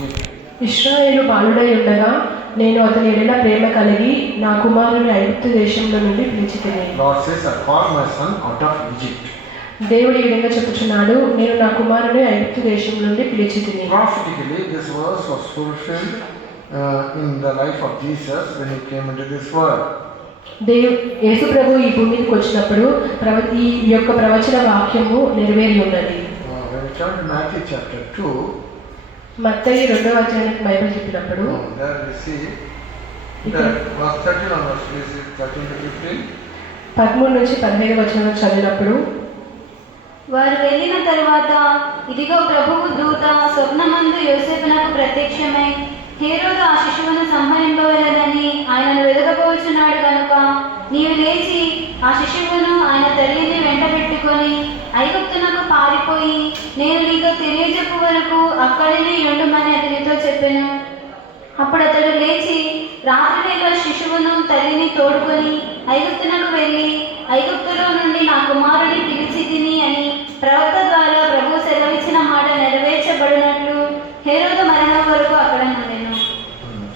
him. ఇశ్రాయేలు బాలుడై ఉండగా నేను అతని ఎడల ప్రేమ కలిగి నా కుమారుని ఐగుప్తు దేశంలో నుండి పిలిచితిని. Lord says, I called my son out of Egypt. దేవుడు ఈ విధంగా చెప్పుచున్నాడు, నేను నా కుమారుని ఐగుప్తు దేశం నుండి పిలిచితిని. Prophetically, this verse was fulfilled in the life of Jesus when he came into this world. యేసు ప్రభు ఈ భూమికి వచ్చినప్పుడు ఈ యొక్క ప్రవచన వాక్యము నెరవేరి ఉన్నది. When we turn to Matthew chapter 2, మత్తయి 2వ అధ్యాయానికి బైబిల్ చెప్పినప్పుడు there we see that verse 13 onwards, please, 13 to 15. 13 నుంచి 15 వచనం చదివినప్పుడు, వారు వెళ్ళిన తరువాత ఇదిగో ప్రభువు దూత స్వప్నమందు యోసేపునకు ప్రత్యక్షమై, హేరోదు ఆ శిశువును సంహరింపవలెనని ఆయనను వెదకబోచున్నాడు కనుక నీవు లేచి ఆ శిశువును ఆయన తల్లిని వెంటబెట్టుకొని ఐగుప్తునకు పారిపోయి నేను నీతో తెలియజెప్పు వరకు అక్కడనే ఉండుమని అతనితో చెప్పెను. అప్పుడు అతడు లేచి రాత్రివేళ శిశువును తల్లిని తోడుకొని ఐగుప్తునకు వెళ్ళి ఐగుప్తులో నుండి నా కుమారుని పిలిచి తిని అని ప్రవక్త ద్వారా ప్రభు సెలవిచ్చిన మాట నెరవేర్చబడినట్లు హేరోదు మరణం వరకు అక్కడ ఉండెను.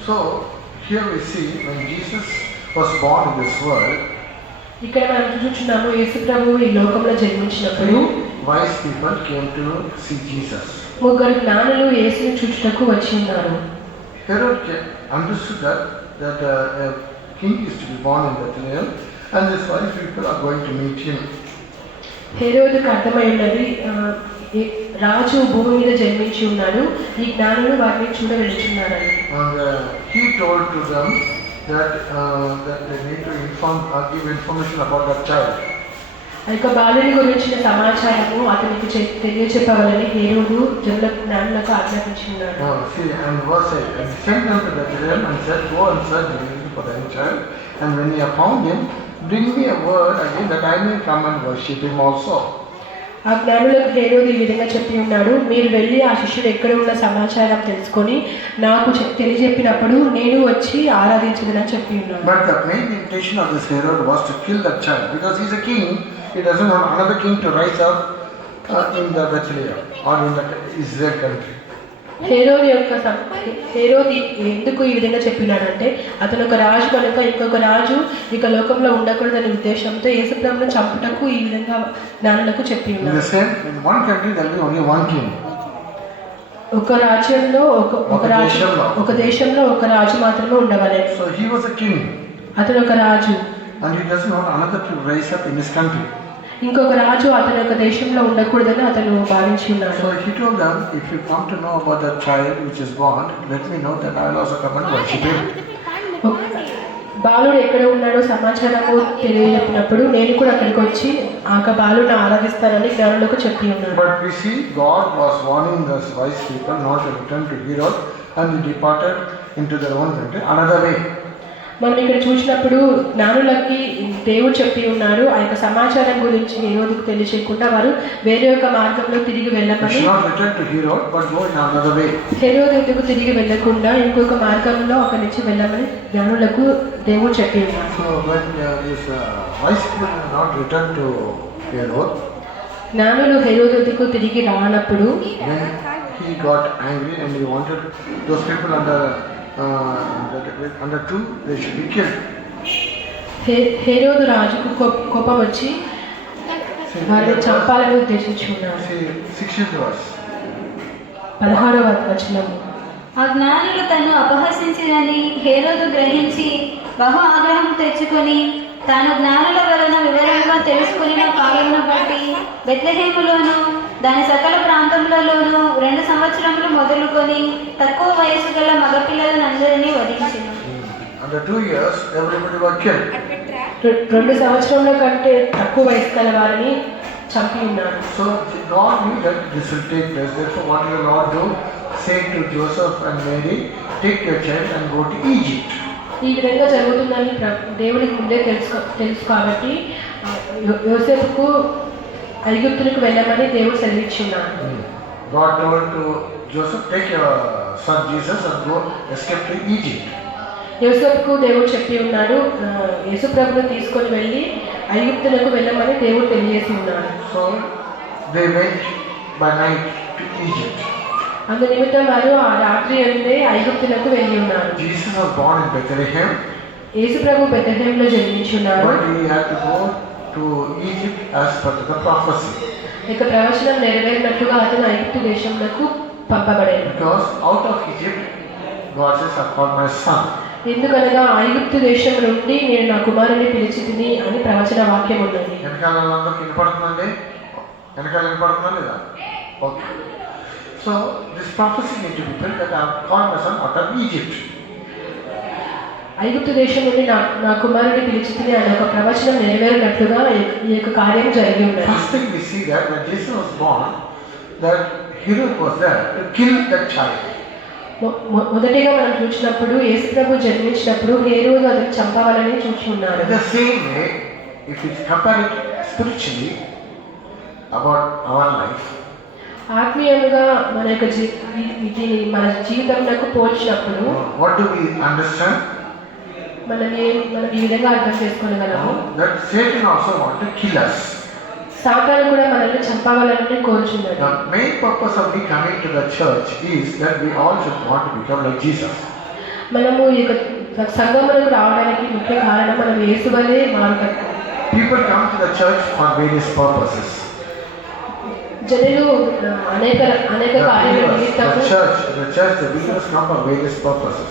So here we see when Jesus was born in this world, ఇక్కడ మనం చూస్తున్నాము యేసు ప్రభువు ఈ లోకంలో జన్మించినప్పుడు wise people came to see Jesus. ముగ్గురు జ్ఞానులు యేసుని చూచుటకు వచ్చి ఉన్నారు. Herod understood that a king is to be born in Bethlehem, and these wise people are going to meet him. హేరోదుకు అర్థమై ఉన్నది, రాజు భూమి మీద జన్మించి ఉన్నాడు, ఈ జ్ఞానులు వారిని చూడ వెళ్తున్నారని. And he told to them that they need to give information about that child. ఆ యొక్క బాలుని గురించిన సమాచారము అతనికి తెలియచెప్పవాలని హేరోదు జనుల జ్ఞానులకు ఆజ్ఞాపించున్నాడు. See, and verse 8, and sent them to Bethlehem and said, go and search diligently for the child, and when ye have found him, bring me a word again that I may come and worship him also. ఆ జ్ఞానులకు హేరోదు ఈ విధంగా చెప్పి ఉన్నాడు, మీరు వెళ్ళి ఆ శిష్యుడు ఎక్కడ ఉన్న సమాచారం తెలుసుకొని నాకు తెలియజెప్పినప్పుడు నేను వచ్చి ఆరాధించదని చెప్పి ఉన్నాడు. But the main intention of this Herod was to kill that child, because he's a king. He doesn't want another king to rise up in the Bethlehem or in the Israel country. హేరోదు ఎందుకు ఈ విధంగా చెప్పినాడంటే అతను ఒక రాజు కనుక ఇంకొక రాజు ఇక లోకంలో ఉండకూడదనే ఉద్దేశంతో యేసుప్రభువును చంపుటకు ఈ విధంగా జ్ఞానులకు చెప్పి ఉన్నాడు. In one country there will be only one king. ఒక రాజ్యంలో ఒక దేశంలో ఒక రాజు మాత్రమే ఉండవలెను. So he was a king. అతను ఒక రాజు. And he doesn't want another to rise up in his country. ఇంకొక రాజు అతని యొక్క దేశంలో ఉండకూడదని అతను భావించి ఉన్నాడు. So he told them, if you come to know about that child which is born, let me know that I will also come and worship him. బాలుడు ఎక్కడ ఉన్నాడో సమాచారము తెలియజెప్పినప్పుడు నేను కూడా అక్కడికి వచ్చి ఆ బాలుని ఆరాధిస్తానని జ్ఞానులకు చెప్పి ఉన్నాడు. But we see God was warning those wise people not to return to Herod, and he departed into their own country another way. మనం ఇక్కడ చూసినప్పుడు జ్ఞానులకి దేవుడు చెప్పి ఉన్నారు, ఆ యొక్క సమాచారం గురించి హేరోదుకు తెలియచేయకుండా వారు వేరే ఒక మార్గంలో తిరిగి వెళ్ళమని. హేరోదు ఎందుకు తిరిగి వెళ్ళకుండా ఇంకొక మార్గంలో అక్కడి నుంచి వెళ్ళమని జ్ఞానులకు దేవుడు చెప్పి ఉన్నారు. జ్ఞానులు హేరోదుకు తిరిగి రానప్పుడు he got angry and he wanted those people under two, they should be killed. హేరోదు రాజుకు కోపం వచ్చి వారిని చంపాలని ఉద్దేశించుకున్నాడు. 16వ వచనము, ఆ జ్ఞానులు తను అపహసించినని హేరోదు గ్రహించి బహు ఆగ్రహం తెచ్చుకొని తాను జ్ఞానుల వలన వివరంగా తెలుసుకున్న కాలమును బట్టి బెత్లెహేములోను దాని సకల ప్రాంతములలోనూ 2 సంవత్సరములు మొదలుకొని తక్కువ వయసు గల మగపిల్లలను అందరినీ వధించెను. Under 2 years, everybody was killed. 2 సంవత్సరముల కంటే తక్కువ వయసు గల వారిని చంపి ఉన్నారు. So God knew that this will take place. Therefore, what did the Lord do? Say to Joseph and Mary, take your child and go to Egypt. ఈ విధంగా జరుగుతుందని దేవుడికి ముందే తెలుసు కాబట్టి యోసేపుకు ఐగుప్తులకు వెళ్ళమని దేవుడు సెలవిచ్చున్నాడు. God told to Joseph, take your son Jesus and go escape to Egypt. యోసేపుకు దేవుడు చెప్పి ఉన్నాడు, యేసుప్రభుని తీసుకొని వెళ్ళి ఐగుప్తులకు వెళ్ళమని దేవుడు తెలియజేసి ఉన్నాడు. So they went by night to Egypt. అందు నిమిత్తం వారు ఆ రాత్రి అందే ఐగుప్తులకు వెళ్ళి ఉన్నారు. Jesus was born in Bethlehem, Yesu Prabhu బెత్లెహేంలో జన్మించున్నారు. but he had to go to Egypt as per the prophecy. ఇక ప్రవచనం నెరవేరినట్లుగా అతను ఐగుప్తు దేశంలో పంపబడాడు. Because out of Egypt, God says, I called my son. ఎందుకనగా ఐగుప్తు దేశం నుండి నేను నా కుమారుని పిలిచితిని అని ప్రవచన వాక్యం ఉన్నది. వెనకాల వాళ్ళందరికీ వినపడుతుందండి? వెనకాల వినపడుతుందా లేదా? Okay. So this prophecy need to be fulfilled that I called my son out of Egypt. ఐగుప్తు దేశం నుండి నా కుమారుని పిలిచితిని అనే ఒక ప్రవచనం నెరవేరినట్లుగా ఈ యొక్క కార్యం జరిగి ఉన్నది. First thing we see that when Jesus was born, that Herod was there to kill that child. మొదటిగా మనం చూసినప్పుడు యేసు ప్రభు జన్మించినప్పుడు హేరోదు అతను చంపవాలని చూసి ఉన్నారు. In the same way, if we compare it spiritually about our life, ఆత్మీయంగా మన యొక్క దీని మన జీవితంలో పోల్చినప్పుడు what do we understand? మనం ఈ విధంగా అర్థం చేసుకోగలము. That Satan also want to kill us. సాతాను కూడా మనల్ని చంపవాలని కోరుచున్నాడు. The main purpose of me coming to the church is that we all should want to become like Jesus. మనము ఈ సంఘములకు రావడానికి ముఖ్య కారణం మనం యేసు వలె మారుతాం. People come to the church for various purposes. జనులు అనేక కార్యాల నిమిత్తము The church, the believers come for various purposes.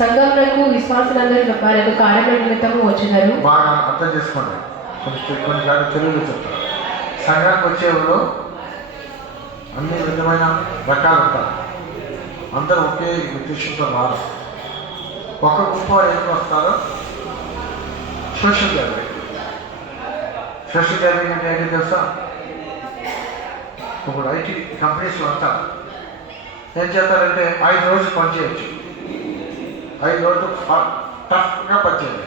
సంఘములకు విశ్వాసులందరూ వారి యొక్క కార్యాల నిమిత్తము వచ్చారు. బాగా అర్థం చేసుకోండి. కొన్ని తెలుగులో చెప్తారు. సంఘానికి వచ్చేవాళ్ళు అన్ని విధమైన రకాలు ఉంటారు. అందరూ ఒకే ఉద్దేశంతో రారు. ఒక గుంపు వారు ఎందుకు వస్తారో సోషల్ గ్యాదరింగ్. సోషల్ గ్యాదరింగ్ అంటే ఏంటి తెలుసా? ఇప్పుడు ఐటీ కంపెనీస్లో అంటారు ఏం చేస్తారంటే 5 రోజులు పనిచేయచ్చు. 5 రోజులు టఫ్గా పనిచేయాలి.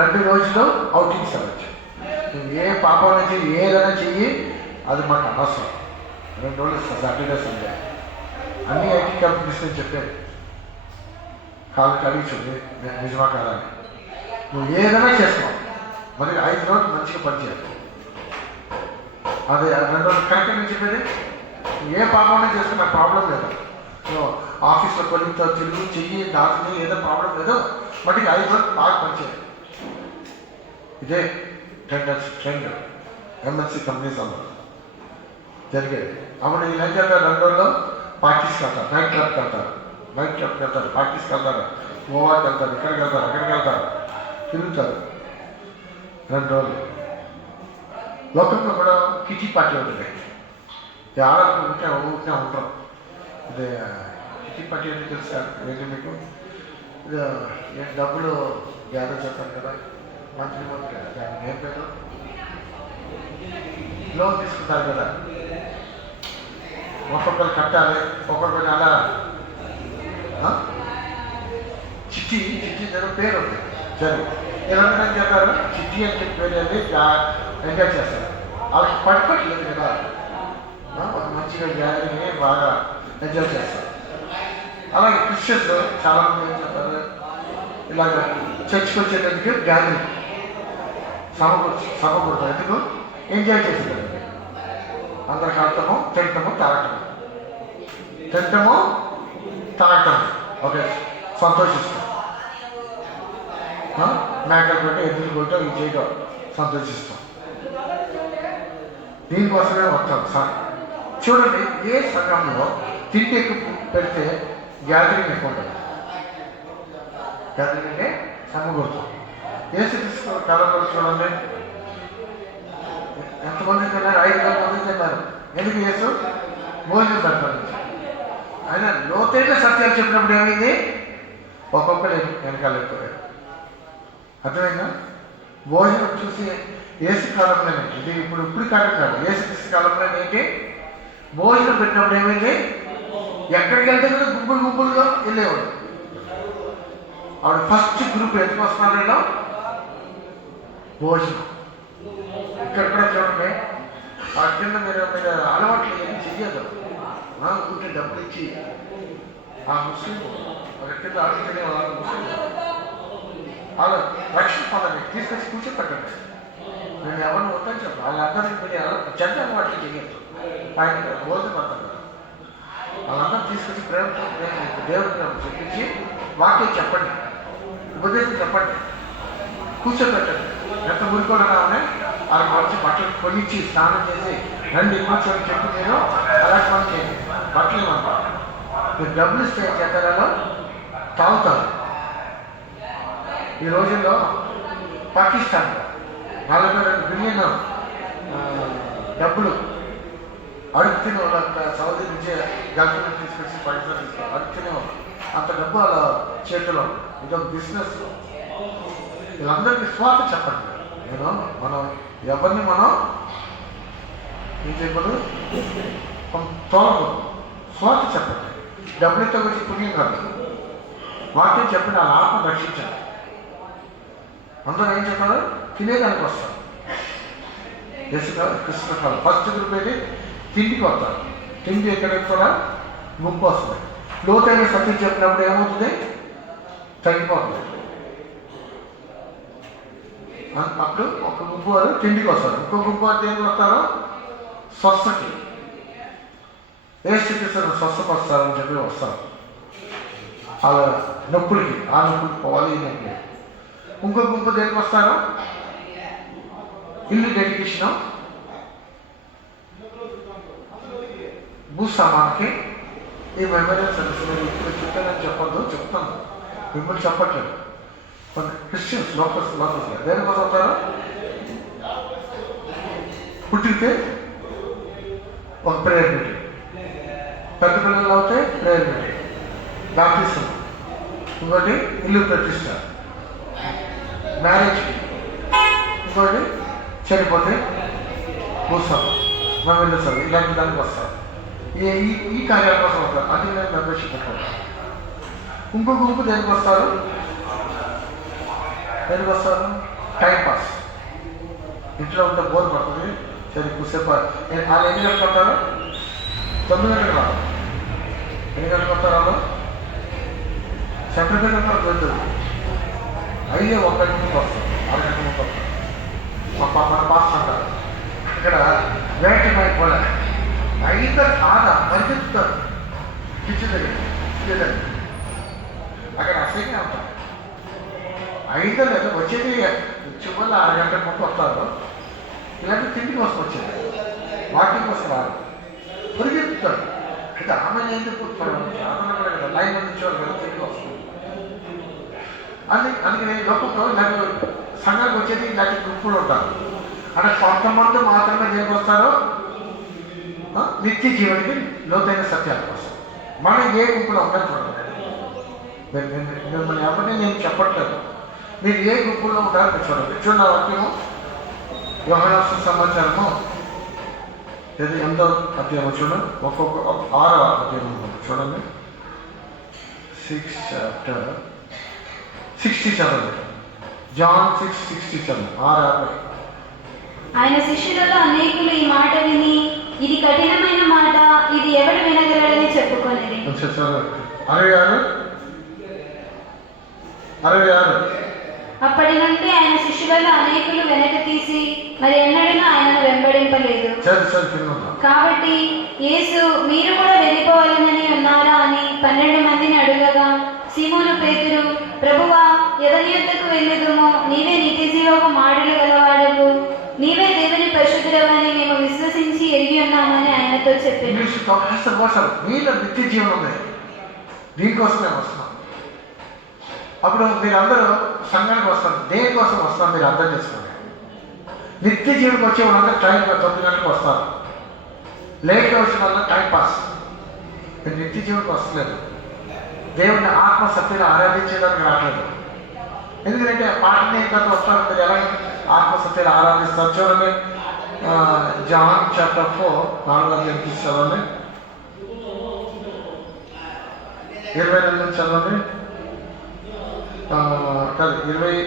2 రోజులు అవుటింగ్స్ అవ్వచ్చు. ఏ పాపం నుంచి ఏదైనా చెయ్యి అది మాకు అనవసరం. 2 రోజులు సాటర్డే సండే అన్ని ఐటీ కంపెనీస్ అని చెప్పారు. కాలు కలిగి నిజమా కాదని నువ్వు ఏదైనా చేస్తావు. మరి 5 రోజులు మంచిగా పనిచేయాలి. అదే 2 రోజులు కరెక్ట్ అని చెప్పేది. ఏ పాపం చేస్తే నాకు ప్రాబ్లం లేదు. ఆఫీస్లో కొలితో తిరుగు చెయ్యి దాచుని ఏదో ప్రాబ్లం లేదు. బట్ 5 రోజులు బాగా పనిచేయాలి. ఇదే ట్రెండ్ ఎంఎన్సీ కంపెనీస్ అన్నారు జరిగేది. అప్పుడు వీళ్ళు ఏం చేస్తారు? 2 రోజుల్లో పార్టీస్కి వెళ్తారు, నైట్ క్లబ్కి వెళ్తారు, పార్టీస్కి వెళ్తారు, గోవాకి వెళ్తారు, ఇక్కడికి వెళ్తారు, అక్కడికి వెళ్తారు, తిరుగుతారు 2 రోజులు. లోకంలో కూడా కిటీ పార్టీ ఉంటుంది. ఆడవాళ్ళు ఉంటే ఉంటారు. అదే కిటీ పార్టీ అంటే తెలుసా ఏంటి మీకు? డబ్బులు గ్యాదర్ చేస్తారు కదా, మంత్లీ దానికి ఏం పేరు? లోన్ తీసుకుంటారు కదా, ఒక్కొక్కరు కట్టాలి, ఒక్కొక్కరు అలా చిట్టి దగ్గర పేరు ఉంది. సరే ఏమన్నా చేస్తారు? చిట్టి అని చెప్పి పేరు వెళ్ళి ఎంజాయ్ చేస్తారు. వాళ్ళకి పట్టుకోవట్లేదు కదా, మంచిగా గ్యాదరింగ్ బాగా ఎంజాయ్ చేస్తారు. అలాగే క్రిస్టియన్స్ చాలామంది ఏం చెప్తారు? ఇలాగ చర్చ్కి వచ్చేటందుకు గ్యాదరింగ్ సమకూడతారు. ఎందుకు? ఎంజాయ్ చేసేటందుకు. అందరికి అర్థము తింటము తాగటము ఓకే, సంతోషిస్తాం. మేకలు కొట్టి ఎద్దులు కొట్టి ఇవి చేయటం సంతోషిస్తాం. దీనికోసమే వస్తాం. చూడండి, ఏ సంఘంలో తిండి ఎక్కువ పెడితే గ్యాదరింగ్ ఎక్కువ ఉంటుంది. గ్యాదరింగ్ అంటే సమకూడతాం. ఏసు తీసుకున్న కాలంలో చూడండి ఎంతమంది తిన్నారు? 5,000 మంది తిన్నారు. ఎందుకు? యేసు భోజనం పెడతారు. ఆయన లోతైన సత్యాలు చెప్పినప్పుడు ఏమైంది? ఒక్కొక్కరు వెనకాల ఎక్కువ. అర్థమైందా? భోజనం చూసి ఏసు కాలంలోనే, ఇది ఇప్పుడు కాలం కాదు, ఏసు కాలంలో ఏంటి? భోజనం పెట్టినప్పుడు ఏమైంది? ఎక్కడికి వెళ్తే కూడా గుంపులుగా వెళ్ళేవాడు. ఆవిడ ఫస్ట్ గ్రూప్ ఎందుకు వస్తున్నారో భోజనం. ఇక్కడ కూడా చూడండి, ఆ కింద మీరు అలవాట్లు ఏమి చెయ్యదు. ఉంటే డబ్బులు ఇచ్చి ఆ ముస్లిం అక్కడ కింద అడుగుతునే వాళ్ళు ముస్లిం వాళ్ళ రక్షణ పొందండి, తీసుకొచ్చి కూర్చోపెట్టండి. నేను ఎవరిని వద్దని చెప్పాను. వాళ్ళందరికీ మీరు చెడ్డ అలవాట్లు చేయొద్దు. ఆయన భోజనం అంటారు కదా, వాళ్ళందరూ తీసుకొచ్చి ప్రేమతో దేవుడికి చెప్పించి వాక్యం చెప్పండి, ఉపదేశం చెప్పండి, కూర్చోబెట్టండి. ఎంత మురికోవడం వాళ్ళకి వచ్చి బట్టలు కొనిచ్చి స్నానం చేసి రండి కూర్చొని చెప్పి నేను అలాంటి పని చేయండి. బట్టలు ఇవ్వండి. మీరు డబ్బులు ఇస్తే చక్కెరలో తాగుతారు. ఈ రోజుల్లో పాకిస్తాన్ 42 బిలియన్ డబ్బులు అడుగు తినే వాళ్ళంత సౌదీ నుంచి గల్ఫ్ నుంచి తీసుకొచ్చి పాకిస్తాన్ తీసుకోవాలి. అడుగు తినేవాళ్ళు అంత డబ్బు వాళ్ళ చేతిలో. ఇదొక బిజినెస్. వీళ్ళందరికీ స్వార్థ చెప్పండి. మనం ఎవరిని మనం ఏం చెప్పదు తోలకూడదు. స్వార్థ చెప్పండి. డబ్బులతో వచ్చి పుణ్యం కాదు. వాక్యం చెప్పిన వాళ్ళ ఆత్మ రక్షించాలి. అందరూ ఏం చెప్పారు? తినేదానికి వస్తారు. కృష్ణ కాలం ఫస్ట్ గ్రూప్ అయితే తిండికి వస్తారు. తిండి ఎక్కడికి కూడా గుంపు వస్తుంది. లోతైన సత్యం చెప్పినప్పుడు ఏమవుతుంది? తగ్గిపోతుంది. అప్పుడు ఒక గుంపు వారు తిండికి వస్తారు. ఇంకో గుంపు వారు దేనికి వస్తారు? స్వస్థకి. ఏ స్థితిస్తారు స్వస్థపరుస్తారని చెప్పి వస్తారు. వాళ్ళ నొప్పులకి, ఆ నొప్పులకి పోవాలి, ఈ నొప్పులు. ఇంకో గుంపు దేనికి వస్తారు? ఇల్లు డెడికేషన్, భూస్వామానికి. ఈ మెమోరియల్ సర్వీస్ నేను ఇప్పుడు చెప్పానని చెప్పొద్దు, చెప్తాను. మిమ్మల్ని చెప్పట్లేదు. కొన్ని క్రిస్టియన్స్ లోకల్స్ దేనికోసం వస్తారు? పుట్టితే ఒక ప్రేయర్ మీటింగ్, పెద్ద పిల్లలు అవుతే ప్రేయర్ మీటింగ్, బాప్టిజం, ఇంకోటి ఇల్లు ప్రతిష్ట, మ్యారేజ్కి, ఇంకోటి చనిపోతే భూస్వామి, మెమోరియల్ సర్వీస్, ఇలాంటి దానికి వస్తారు. ఈ కార్యాల కోసం వస్తారు. అది నేను మెంబర్షిప్ పెట్టాను. ఇంకో గుంపు దేనికి వస్తారు? దేనికి వస్తారు? టైంపాస్. ఇంట్లో ఉంటే బోర్ పడుతుంది, సరే కూసేపు. వాళ్ళు ఎన్ని గంటలకు వస్తారు? 9 గంటలకు రాదు. ఎన్ని గంటలకు వస్తారు? వాళ్ళు సెపరేట్ గంటలకు వెళ్తుంది. 1 గంటలకు వస్తారు, 6 గంటలకు వస్తారు. మన పాస్ అంటారు. ఇక్కడ వేట కూడా 5 కాదా పరిగెత్తుతారు. కిచెన్ దగ్గర అక్కడ అసహ్యంగా ఉంటారు. 5 లేదా వచ్చేది చివరిలో 6 గంటల ముందు వస్తారు. ఇలాంటి తిండి కోసం వచ్చేది, వాకింగ్ కోసం రాదు, పరిగెత్తుతారు. అయితే ఆమె ఎందుకు ఆమె కూడా కదా లైన్ అందించేవారు కదా, తిండి వస్తుంది. అందుకని లోకంలో ఇలాంటి సంఘానికి వచ్చేది ఇలాంటి గ్రూపులు ఉంటారు. అంటే కొంతమంది మాత్రమే దేనికి వస్తారో? నిత్య జీవనికి, లోతైన సత్యాల కోసం. మనం ఏ గుంపులో ఉందని చూడండి. మిమ్మల్ని ఎవరిని నేను చెప్పట్లేదు. మీరు ఏ గుంపుల్లో ఉంటారో మీరు చూడండి. చూడండి వాక్యము యోహాను సమాచారము 8వ అధ్యాయము చూడండి. ఒక్కొక్క 6వ అధ్యాయం చూడండి. 60 చదవండి. జాన్ 6:60 చదవండి. 6:50. ఆయన శిష్యులలో అనేకులు ఈ మాట విని, ఇది కఠినమైన మాట, ఇది ఎవడు వినగలడని చెప్పుకొనిరి. 66. అప్పటి నుండి ఆయన శిష్యులలో అనేకులు వెనక తీసి మరి ఎన్నడూ ఆయనను వెంబడింపలేదు. కాబట్టి యేసు, మీరు కూడా వెళ్ళిపోవాలని ఉన్నారా అని 12 మందిని అడుగగా, సీమోను పేతురు, ప్రభువా, ఎవరి యొద్దకు వెళ్ళుదుమో? నీవే నిత్య జీవపు మాటలు గలవాడవు, నీవే దేవుని పరిశుద్ధుడవని మేము విశ్వసించి ఎరిగి ఉన్నామని ఆయనతో చెప్పాను. నిత్య జీవనం ఉంది, దీనికోసమే వస్తున్నాం. అప్పుడు మీరందరూ సంఘానికి వస్తారు. దేనికోసం వస్తారు మీరు అర్థం చేసుకోండి. నిత్య జీవనకు వచ్చే వాళ్ళందరూ టైం 9 గంటలకు వస్తారు. లేట్గా వచ్చిన వాళ్ళ టైం పాస్. మీరు నిత్య జీవనకు వస్తలేదు. దేవుని ఆత్మశక్తిని ఆరాధించేదానికి రావట్లేదు. ఎందుకంటే పాటని ఇంకా వస్తారు. మీరు ఎలా ఆత్మశక్తిని ఆరాధిస్తారు? చూడండి, జాన్ చాప్టర్ 4 4వ అధ్యాయం చదవండి. 22 నుంచి చదవండి. 23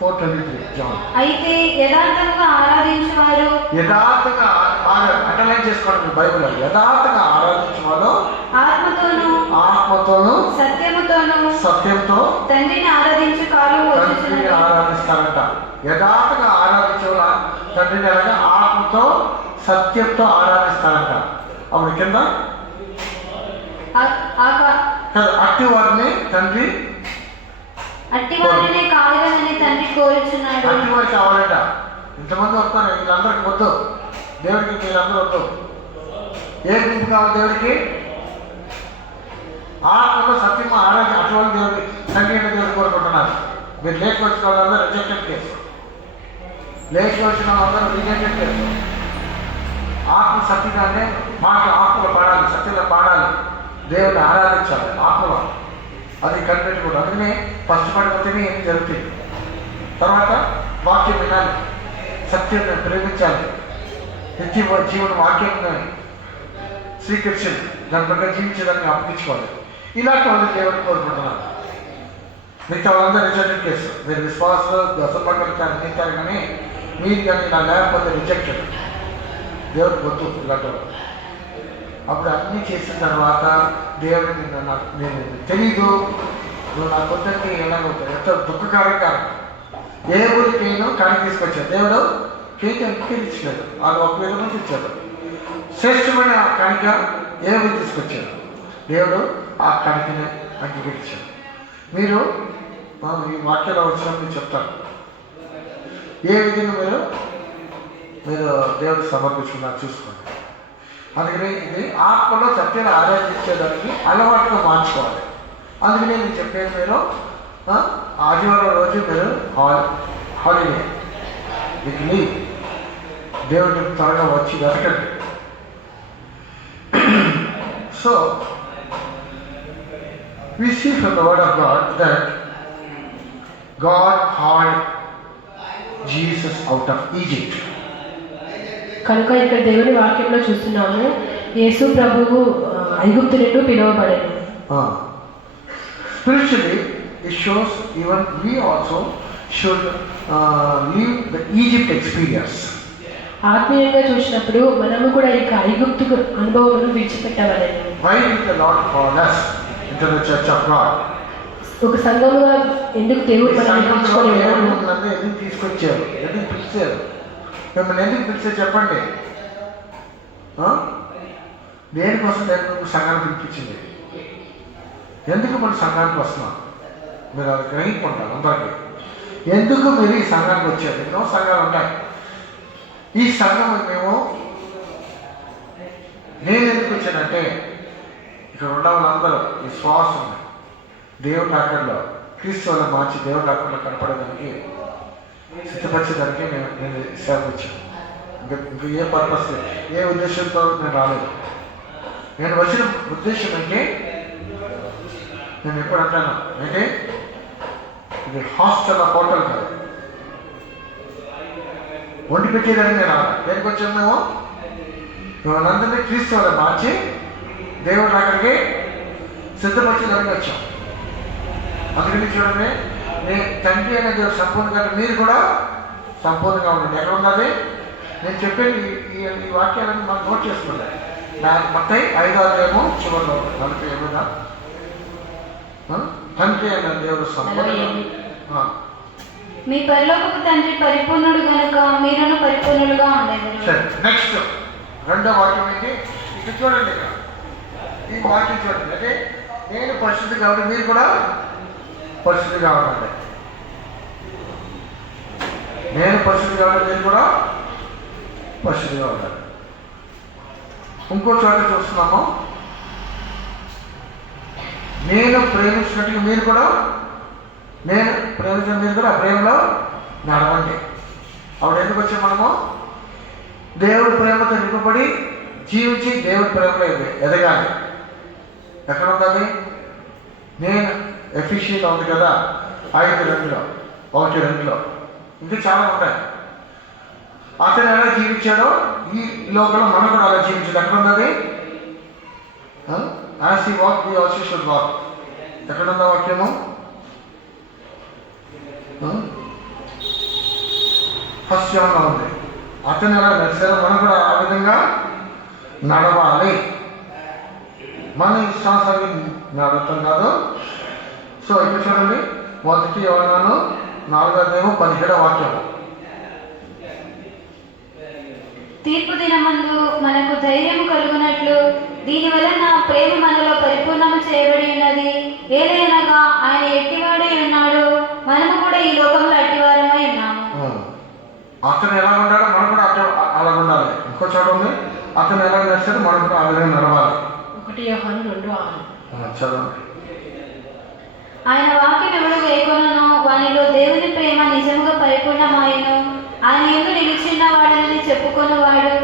4:23 జాన్. అయితే యథార్థంగా ఆరాధించేవారు, యథార్థంగా అండర్లైన్ చేసుకోండి మీ బైబిల్. యథార్థంగా ఆరాధించేవారు ఆత్మతోను సత్యంతో తండ్రిని ఆరాధించు కాలం ఆరాధిస్తారంట. యథార్థంగా ఆరాధించేవారు తండ్రిని అలాగే ఆత్మతో సత్యంతో ఆరాధిస్తారంట. అప్పుడు కింద అట్టి వారిని తండ్రి అట్టి వారిని కావాలని తండ్రి కోరుచున్నాడు. అట్టి వారికి కావాలంట. ఇంతమంది వస్తారు, వీళ్ళందరికి వద్దు దేవుడికి, వీళ్ళందరూ వద్దు. ఏ గుంపు కావాలి దేవుడికి? ఆత్మలో సత్యం ఆరాధన అటువంటి దేవుడి సంగీత దేవుడు కోరుకుంటున్నారు. మీరు లేఖ వచ్చిన వాళ్ళందరూ రిజెక్టెడ్ కేసు, లేఖ వచ్చిన వాళ్ళందరూ రిజెక్టెడ్ కేసు. ఆత్మ సత్యంగానే మాకు ఆత్మలో పాడాలి, సత్యంలో పాడాలి, దేవుడిని ఆరాధించాలి ఆత్మలో. అది కనిపెట్టి కూడా అందుకనే ఫస్ట్ పడిపోతేనే ఏం జరుగుతుంది. తర్వాత వాక్యం వినాలి, సత్యం ప్రేమించాలి, నిత్య జీవన వాక్యం స్వీకరించాలి, దాని ప్రకారం జీవించడానికి అప్పగించుకోవాలి. ఇలాంటి వాళ్ళు దేవుడిని కోరుకుంటున్నారు. మిగతా వాళ్ళందరూ రిజెక్టెడ్ కేసు. మీరు విశ్వాసంలో దశపక్కలకి అందించారు కానీ మీరు కానీ ఇలా లేకపోతే రిజెక్టెడ్, దేవుడికి వద్దు ఇలాంటి వాళ్ళు. అప్పుడు అన్నీ చేసిన తర్వాత దేవుడిని నేను తెలీదు, నువ్వు నాకు వద్దంటే ఎలాగవుతావు, ఎంత దుఃఖకరంగా. ఏ ఊరికైనా కాడికి తీసుకొచ్చాడు దేవుడు, కేక్ అంగీకరించలేదు, వాళ్ళు ఒక వేల మంది ఇచ్చాడు. శ్రేష్టమైన కాಣಿక ఏ ఊరు తీసుకొచ్చాడు దేవుడు, ఆ కాಣಿకని అంగీకరించాడు. మీరు ఈ వాక్యాలు వచ్చినప్పుడు చెప్తారు ఏ విధంగా మీరు దేవుడు సమర్పించుకున్నారు చూసుకోండి. అందుకని ఇది ఆత్మలో సత్యాన్ని ఆరాధించేదానికి అలవాటుగా మార్చుకోవాలి. అందుకని నేను చెప్పేది, మీరు ఆదివారం రోజు మీరు హాలిడే మీకు లీవ్, దేవుడికి త్వరగా వచ్చి వెతకండి. So we see from the word of God that God called Jesus out of Egypt. కనుక ఇక్కడ దేవుని వాక్యంలో చూస్తున్నాము, యేసు ప్రభువు ఐగుప్తు నుండి పిలువబడేది. Spiritually, it shows even we also should live the Egypt experience. ఆత్మీయంగా చూసినప్పుడు మనము కూడా ఈ ఐగుప్తు అనుభవమును విడిచిపెట్టవలెను. Why did the Lord call us into the church of God? ఒక సంఘముగా ఎందుకు దేవుడు మనల్ని పిలుచుకోలేడు? ఎందుకు తీసుకొచ్చారు, ఎందుకు పిలిచారు, మిమ్మల్ని ఎందుకు పిలిచారు చెప్పండి. దేనికోసం దేవుడు సంఘాన్ని పిలిపించింది, ఎందుకు మన సంఘానికి వస్తున్నాం, మీరు అది గ్రహించుకుంటారు అందరికీ. ఎందుకు మీరు ఈ సంఘానికి వచ్చారు? ఎన్నో సంఘాలు ఉంటాయి. ఈ సంఘం నేను ఎందుకు వచ్చానంటే, ఇక్కడ ఉన్న వాళ్ళందరూ విశ్వాసం దేవుడి డాక్టర్లో క్రీస్తు వల్ల మార్చి దేవుడి డాక్టర్లో కనపడడానికి సిద్ధపరిచేదానికి నేను సేవకు వచ్చాను. ఇంకా ఏ పర్పస్, ఏ ఉద్దేశంతో నేను రాలేదు. నేను వచ్చిన ఉద్దేశం అంటే, నేను ఎప్పుడు అంటాను అంటే, ఇది హాస్టల్ హోటల్ కాదు, వండి పెట్టేదాన్ని నేను రాను. దేనికి వచ్చాము మేము? మనందరినీ క్రీస్తు వల్ల మార్చి దేవుడు అక్కడికి సిద్ధపరిచేదానికి వచ్చాం. అందుకని చూడండి, నేను తండ్రి అనే దేవుడు సంపూర్ణంగా, మీరు కూడా సంపూర్ణంగా ఉండండి. ఎక్కడ ఉన్నది నేను చెప్పేది ఈ వాక్యాలను మనం నోట్ చేసుకుంటాం. నాకు మొత్తం 5 అధ్యాయము చివరిలో 48 తండ్రి అనే దేవుడు సంపూర్ణంగా. మీ పరలోకపు తండ్రి పరిపూర్ణుడు గనుక మీరును పరిపూర్ణులుగా ఉండేవారు. సరే, నెక్స్ట్ రెండో వాక్యం ఏంటి? ఇక్కడ చూడండి, ఈ వాక్యం చూడండి. అంటే నేను పరిశుద్ధి కాబట్టి మీరు కూడా పరిశుద్ధిగా ఉండండి. నేను పరిశుద్ధి కాబట్టి మీరు కూడా పరిశుద్ధిగా ఉండాలి. ఇంకో చోట చూస్తున్నాము, నేను ప్రేమించినట్టుగా మీరు కూడా, నేను ప్రేమించిన మీరు కూడా ప్రేమలో నడవండి. అప్పుడు ఎందుకు వచ్చి మనము దేవుడి ప్రేమతో నింపబడి జీవించి దేవుడి ప్రేమలో ఎదగాలి. ఎక్కడ ఉండాలి? నేను ఎఫిషియెంట్ ఉంది కదా 5:2, 1:2, ఇంకా చాలా ఉంటాయి. అతను ఎలా జీవించాడో ఈ లోకంలో మనం కూడా అలా జీవించాడు. ఎక్కడ ఉన్నది? As he walk we also should walk. ఎక్కడ ఉందా వాక్యము? ఫస్ట్ జాన్లో ఉంది. అతను ఎలా నడిచారో మనం కూడా ఆ విధంగా నడవాలి. మన ఇష్టానుసారం నడవటం కాదు. సో ఇక్కడ చూడండి, 1 యోహాను 4:17 వాక్యం. తీర్పు దినమందు మనకు ధైర్యము కలుగునట్లు దీని వలన ప్రేమ మనలో పరిపూర్ణము చేయబడి ఉన్నది. ఏదైనగా ఆయన ఎట్టివాడై ఉన్నాడు, మనము కూడా ఈ లోకంలో అట్టివారమై ఉన్నాము. అతను ఎలా ఉన్నాడో మనం కూడా అలా ఉండాలి. ఇంకో చోట ఉంది, అతను ఎలా నడిచాడో మనం కూడా ఆ విధంగా నడవాలి. 1 యోహాను 2:6. చదవండి. ఆయన వాక్యం ఎవడు గైకొనునో వానిలో దేవుని ప్రేమ నిజముగా పరిపూర్ణమాయను. ఆయన యందు నిలిచిన వాడని చెప్పుకొనువాడు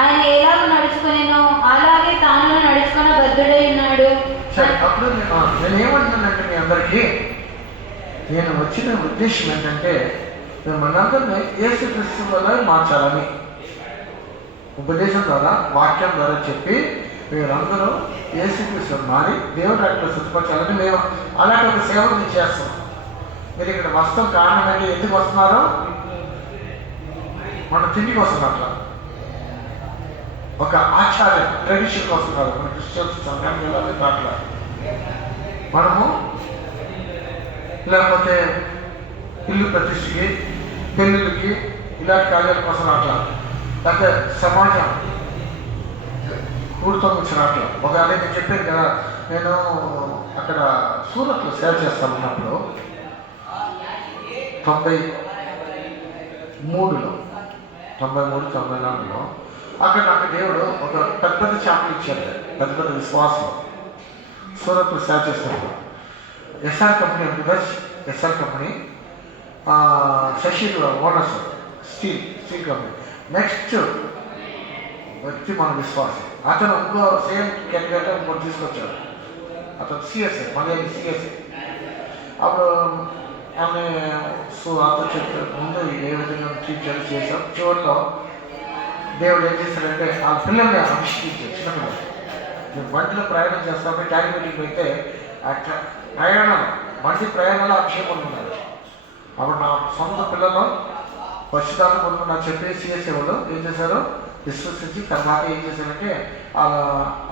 ఆయన ఎలాగో నడుచుకునేనో అలాగే తాను నడుచుకున్న బద్ధుడై ఉన్నాడు. సరే, అప్పుడు నేను ఏమంటున్నానంటే మీ అందరికీ నేను వచ్చిన ఉద్దేశం ఏంటంటే మనందరినీ యేసుక్రీస్తు వల్ల మార్చాలని ఉపదేశం ద్వారా వాక్యం ద్వారా చెప్పి మీరందరూ యేసుక్రీస్తు మారి దేవుడు అట్లా శుద్ధపరచాలని మేము అలాంటి ఒక సేవలు చేస్తున్నాం. మీరు ఇక్కడ వస్తాం కారణం ఏంటి, ఎందుకు వస్తున్నారో మన తిండికి వస్తున్నారు. అట్లా ఒక ఆచార్యం ట్రెడిషన్ కోసం కాదు, మన క్రిస్టియన్స్ సంఘానికి అట్లా మనము లేకపోతే ఇల్లు ప్రతిష్టకి పెళ్ళిళ్ళకి ఇలాంటి కార్యాల కోసం అట్లా, లేకపోతే సమాజం కూడుతో వచ్చిన అట్లా. ఒక అదే నేను చెప్పాను కదా, నేను అక్కడ సూరత్లో సేవ చేస్తాను ఉన్నప్పుడు 93-94లో అక్కడ నాకు దేవుడు ఒక పెద్ద పెద్ద చేపలు ఇచ్చాడు, పెద్ద పెద్ద విశ్వాసం. సూరత్లో సేవ చేసినప్పుడు ఎస్ఆర్ కంపెనీ ఉంటుంది, SR company Shashi owners steel company. Next వ్యక్తి మన విశ్వాసం. అతను ఇంకో సేమ్ క్యాండిడేట్ ఇంకోటి తీసుకొచ్చాడు, అతను సిఎస్ఏ, మళ్ళీ సిఎస్ఏ. అప్పుడు ఆమె అతను చెప్పారు ముందు ఏ విధంగా ట్రీట్ చేసాం. చివరిలో దేవుడు ఏం చేశాడంటే ఆ పిల్లల్ని అభిషేకించాడు. చిన్నపిల్లలు నేను బండిలో ప్రయాణం చేస్తామని ట్యాంక్ మీటింగ్ అయితే అట్లా బండి ప్రయాణంలో అభిషేకం ఉన్నారు. అప్పుడు నా సొంత పిల్లలు పశుధాలు కొనుక్కున్నా చెప్పి సిఎస్ఏ వాళ్ళు ఏం చేశారు, విశ్వసించి తర్వాత ఏం చేశారంటే అలా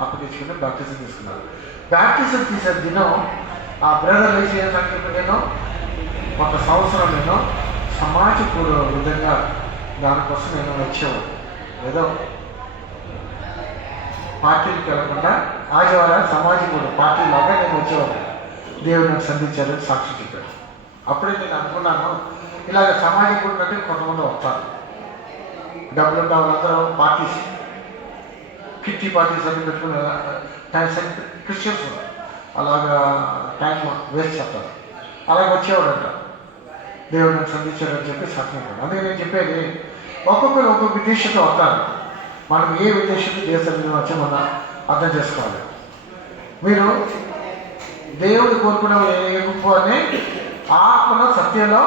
అప్పగించుకుని బ్యాప్టిజం తీసుకున్నారు. బ్యాప్టిజం తీసే దినం ఆ బ్రదర్ వేసి ఏం సంకల్పం, 1 సంవత్సరం నేను సమాజపూర్వ విధంగా దానికోసం నేను వచ్చేవాడు. ఏదో పార్టీలకు వెళ్ళకుండా ఆదివారం సమాజపూర్వ పార్టీలాగా నేను వచ్చేవాడు. దేవుడు నాకు సంధించారని సాక్షి చెప్పాడు. అప్పుడే నేను అనుకున్నాను ఇలాగ సమాజపూర్వ అంటే కొంతమంది వస్తారు, డబ్బులు వాళ్ళందరూ పార్టీస్ కిట్టి పార్టీస్ అన్ని పెట్టుకుని క్రిస్టియన్స్ అలాగా టైం వేస్ట్ చేస్తారు. అలాగ వచ్చేవాడంట, దేవుడు నాకు సంధించాడని చెప్పి సాక్షి. అందుకే నేను చెప్పేది ఒక్కొక్కరు ఒక్కొక్క ఉద్దేశంతో వస్తారు. మనం ఏ ఉద్దేశంతో దేశం వచ్చి మనం అర్థం చేసుకోవాలి. మీరు దేవుడు కోరుకున్న ఏ గుంపు అని ఆత్మలో సత్యంలో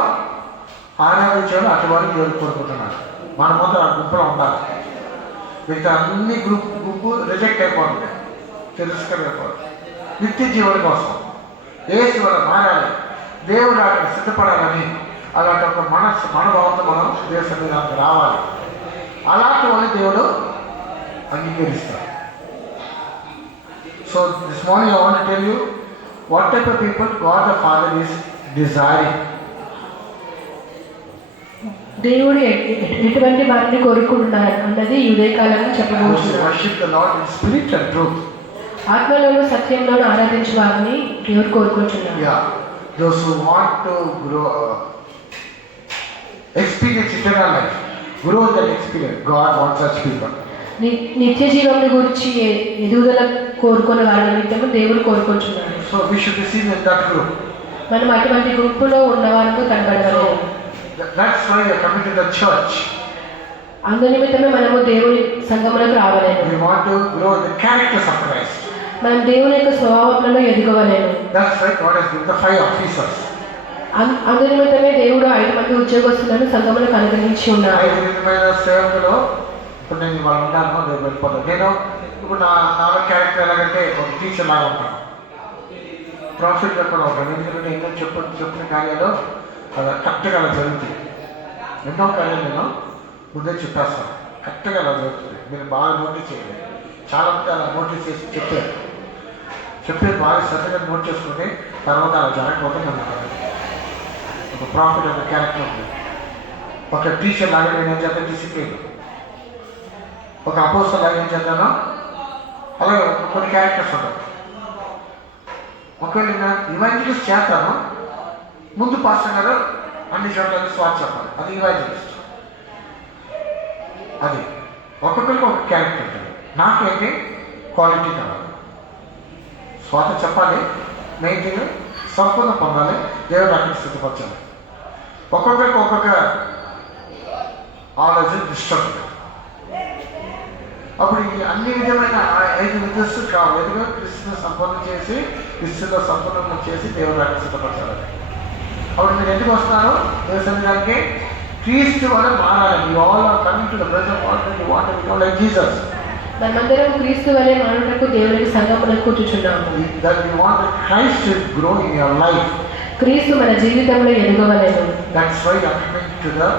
ఆరాధించాలో అటువంటి దేవుడు కోరుకుంటున్నారు. మన ముందు ఆ గుంపులో ఉండాలి. మిగతా అన్ని గుంపు రిజెక్ట్ అయిపోతుంది, తిరస్కరణ అయిపోతుంది. నిత్య జీవన కోసం ఏసు వల్ల మారాలి, దేవుడు అక్కడ సిద్ధపడాలని అలాంటి ఒక మనోభావంతో మనం దేశ సన్నిధానికి రావాలి. అలాంటి వాళ్ళు దేవుడు అంగీకరిస్తారు. So this morning I want to tell you what type of people God the Father is desiring. దేవుడు ఎటువంటి వారిని కోరుకుంటున్నారు అన్నది ఈ ఉదయకాలంలో చెప్పబోతున్నాడు. Worship the Lord in spirit and truth. ఆత్మలోను సత్యంలోను ఆరాధించే వారిని దేవుడు కోరుకుంటున్నాడు. Yeah, those who want to grow, experience eternal life, grow that experience. God wants such people. నిత్య జీవం గురించి ఎదుగుదల కోరుకునే వాళ్ళ నిమిత్తము దేవుడు కోరుకుంటున్నాడు. So we should be seen in that group. మనం అటువంటి గుంపులో ఉన్నవారితో కనబడగలము. That's why we are coming to the church. అందు నిమిత్తమే మనము దేవుని సంఘములకు రావలేము. We want to grow the characters of Christ. మనం దేవుని యొక్క స్వభావంలో ఎదగవలేము. That's why God has given the 5 officers. అందు నిమిత్తమే దేవుడు 5 మంది ఉద్యోగస్తులను సంఘములకు అనుగ్రహించి ఉన్నారు. 5 విధమైన సేవకులు. ఇప్పుడు నేను వాళ్ళు ఉన్నాను, నేను వెళ్ళిపోతాను. నేను ఇప్పుడు నాలో క్యారెక్టర్ ఎలాగంటే ఒక టీచర్ లాగా ఉంటాను, ప్రాఫిట్గా కూడా ఉంటాను. ఎందుకంటే ఎన్నో చెప్పిన కార్యాలు అది కరెక్ట్గా అలా జరుగుతుంది. ఎన్నో కార్యాలు నేను ముందే చెప్పేస్తాను, కరెక్ట్గా అలా జరుగుతుంది. మీరు బాగా నోటీస్ చేయండి. చాలామంది అలా నోటీస్ చేసి చెప్పేది బాగా శ్రద్ధగా నోట్ చేసుకుంటే తర్వాత అలా జరగకపోతే నన్ను ఒక ప్రాఫిట్ అనే క్యారెక్టర్ ఉంది. ఒక టీచర్ లాగా నేను ఏం చేస్తాను, డిసిప్లిన్. ఒక అపోస్తలు లాగా ఏం చేస్తాను, అలాగే కొన్ని క్యారెక్టర్స్ ఉంటాయి. ఒకవేళ నేను ఇవాంజలిస్ట్ చేస్తాను, ముందు పాస్టర్ గారు అన్ని చోట్ల స్వార్థ చెప్పాలి, అది ఇవాంజలిస్ట్. అది ఒక్కొక్కరికి ఒక క్యారెక్టర్ ఉంటుంది. నాకైతే క్వాలిటీ కావాలి, స్వార్థ చెప్పాలి, మెయిన్ థింగ్ సంపూర్ణ పొందాలి, దేవుడు అక్కడికి స్థితిపరచాలి. ఒక్కొక్కరికి ఒక్కొక్క ఆలోచన దృష్టి ఉంటుంది. అప్పుడు ఈ అన్ని విధమైన 5 విధస్తులు కావాలి. ఎందుకంటే క్రీస్తుని సంపూర్ణ చేసి, క్రీస్తులో సంపూర్ణం చేసి దేవుడు అక్కడికి స్థితిపరచాలి. అప్పుడు మీరు ఎందుకు వస్తున్నారు దేవుని సన్నిధానికి? క్రీస్తు వల్ల మారాలి. You all are coming to the present world and you want to become like Jesus. మనమందరం క్రీస్తు వలె మానుటకు దేవునికి సంఘమునకు కూర్చుచున్నాము. That you want that Christ to grow in your life. క్రీస్తు మన జీవితంలో ఎదగవలెను. That's why you are coming to the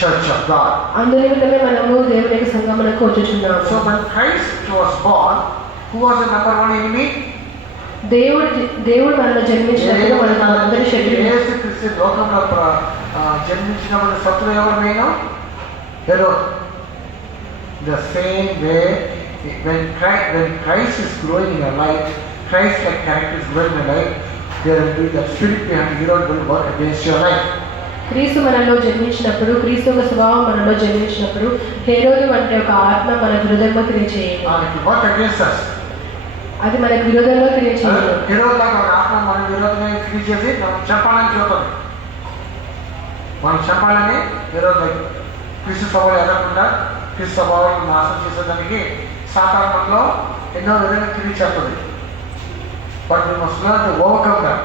church of God. అందునిమిత్తమే మనము దేవునికి సంఘమునకు కూర్చుచున్నాము. So when Christ was born, who was the number one enemy? దేవుడు మనలో జన్మించినప్పుడు మనకు అందరి శత్రువు. యేసు క్రీస్తు లోకంలో జన్మించినప్పుడు శత్రువు ఎవరు? నేను Herod. The same way when Christ is growing in your life, Christ-like character is growing in your life, there will be that spirit behind Herod will work against your life. క్రీస్తు మనలో జన్మించినప్పుడు, క్రీస్తు యొక్క స్వభావం మనలో జన్మించినప్పుడు హేరోదు వంటి ఒక ఆత్మ మన హృదయంలో క్రియ చేయాలి. It will work against us. అది మనకు విరోధంలో క్రియ చేయాలి. హేరోదు లాగా ఒక ఆత్మ మన విరోధంగా క్రియ చేసి మనం చెప్పాలని చూస్తుంది. మనం చెప్పాలని హేరోదు క్రీస్తు స్వభావం ఎదగకుండా క్రీస్తు స్వభావాన్ని నాశనం చేసేదానికి సాధారణంలో ఎన్నో విధంగా క్రియ చేస్తుంది. But we must learn to overcome that.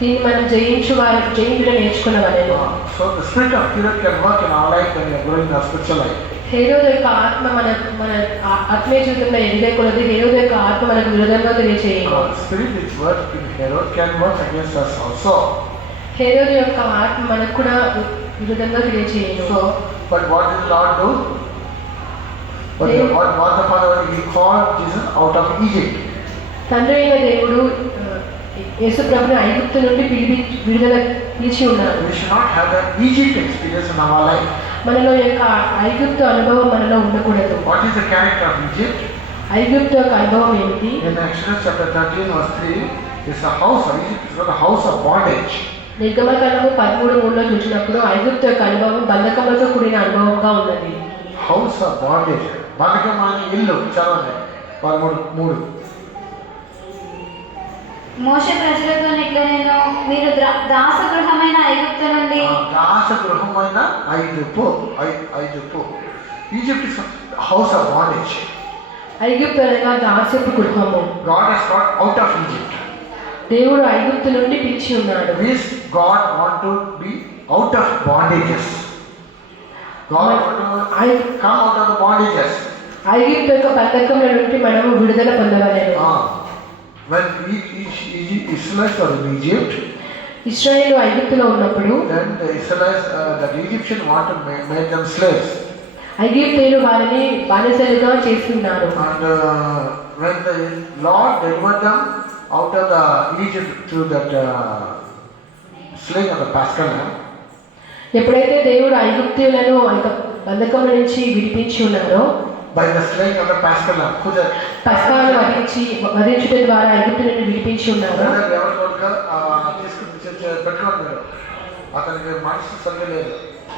దీన్ని మనం జయించడం నేర్చుకున్నవాళ్ళేమో. So the spirit of Herod can work in our life when we are growing in our spiritual life. హేరోదు యొక్క ఆత్మ మన ఆత్మీయ జీవితంలో ఎదిగే కొలది హేరోదు యొక్క ఆత్మ మనకు విరోధంగా తెలియచేయాలి. Spirit which works in Herod can work against us also. హేరోదు యొక్క ఆత్మ మనకు కూడా విరోధంగా తెలియచేయాలి. So, but what did the Lord do? What the Father, he called Jesus out of Egypt. తండ్రి అయిన దేవుడు యేసు ప్రభుని ఐగుప్తు నుండి విడుదల పిలిచి ఉన్నారు. We should not have that Egypt experience in our life. మనలో యొక్క ఐగుప్తు అనుభవం మనలో ఉండకూడదు. What is the character of Egypt? ఐగుప్తు యొక్క అనుభవం ఏమిటి? In Exodus chapter 13 verse 3, it's a house of Egypt, it's a house of bondage. నిర్గమకాండము 13:3లో చూసినప్పుడు ఐగుప్తు యొక్క అనుభవం బంధకములతో కూడిన అనుభవంగా ఉన్నది. House of bondage. బంధకం అనే ఇల్లు చదవండి 13:3. మోషే ప్రజలతో ఇట్లా నేను మీరు దాసగృహమైన ఐగుప్తు నుండి దాసగృహమైన ఐగుప్తు. Egypt is house of bondage. ఐగుప్తు అనగా దాస్యపు గృహము. God has brought out of Egypt. దేవుడు ఐగుప్తు నుండి పిలిచి ఉన్నాడు. Means God want to be out of bondages. God want to come out of the bondages. ఐగుప్తు యొక్క బంధకముల నుండి మనము విడుదల పొందవలెను. When Israelites were in Egypt, ఇశ్రాయేలు ఐగుప్తులో ఉన్నప్పుడు then the Israelites, the Egyptian want to make them slaves. ఐగుప్తీయులు వారిని బానిసలుగా చేస్తున్నారు. And when the Lord delivered them out of the Egypt through that slaying of the Paschal lamb, ఎప్పుడైతే దేవుడు ఐగుప్తీయులను బంధకముల నుంచి విడిపించి ఉన్నారో, by the slaying of the Paschal lamb, పస్కాను వధించుట ద్వారా ఐగుప్తు నుండి విడిపించి ఉన్నారు. పెట్టుకోండి మీరు, అతనికి మనసు సరిగా లేదు